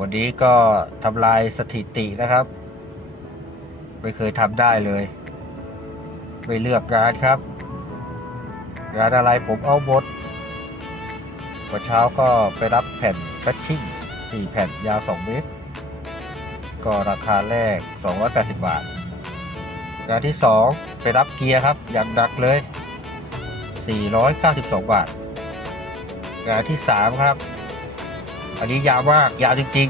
วันนี้ก็ทำลายสถิตินะครับ ไม่เคยทำได้เลย ไม่เลือกงานครับ งานอะไรผมเอาหมดวันเช้าก็ไปรับแผ่นแฟชชิ่ง4แผ่นยาว 2 เมตร ก็ราคาแรก 280 บาท งานที่ 2 ไปรับเกียร์ครับ อย่างหนักเลย 492 บาท งานที่ 3 ครับ อันนี้ยาวมาก ยาวจริง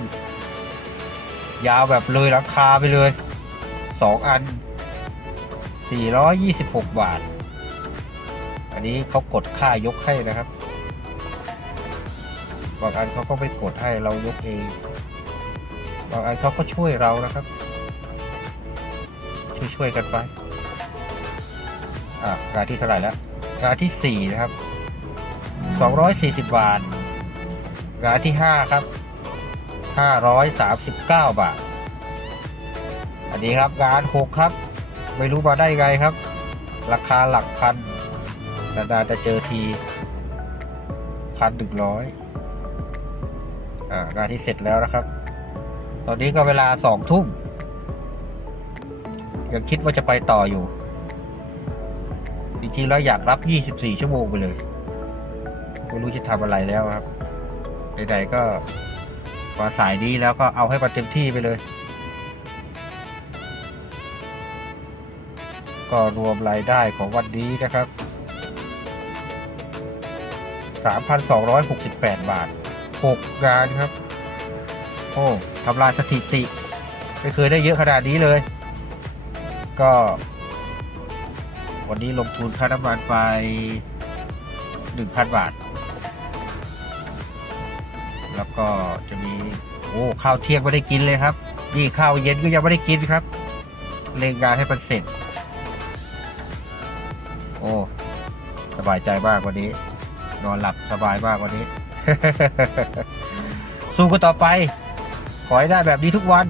ๆ ยาวแบบเลยหลังคาไปเลย2อัน 426 บาท อันนี้เขากดค่ายกให้นะครับบางอันเขาก็ไม่กดให้เรายกเองบางอันเขาก็ช่วยเรานะครับ ช่วยๆกันไปอะงานที่เท่าไหร่แล้วงานที่4นะครับ 240 บาท งานที่5ครับ539บาท อันนี้ครับงาน6ครับ ไม่รู้มาได้ไงครับ ราคาหลักพันนานๆจะเจอทีพันหนึ่งร้อยอ่างานที่เสร็จแล้วนะครับ ตอนนี้ก็เวลาสองทุ่มยังคิดว่าจะไปต่ออยู่จริงๆแล้วอยากรับ 24 ชั่วโมงไปเลย ไม่รู้จะทำอะไรแล้วครับ ใดๆก็มาสายนี้แล้วก็เอาให้มันเต็มที่ไปเลย ก็รวมรายได้ของวันนี้นะครับ 3,268 บาท 6 งานครับ โอ้ทำลายสถิติ ไม่เคยได้เยอะขนาดนี้เลย ก็ วันนี้ลงทุนค่าน้ำมันไป 1,000 บาท แล้วก็จะมีโอ้ข้าวเที่ยงไม่ได้กินเลยครับนี่ข้าวเย็นก็ยังไม่ได้กินครับเร่งงานให้มันเสร็จ โอ้สบายใจมากวันนี้ นอนหลับสบายมากวันนี้ สู้กันต่อไป ขอให้ได้แบบนี้ทุกวัน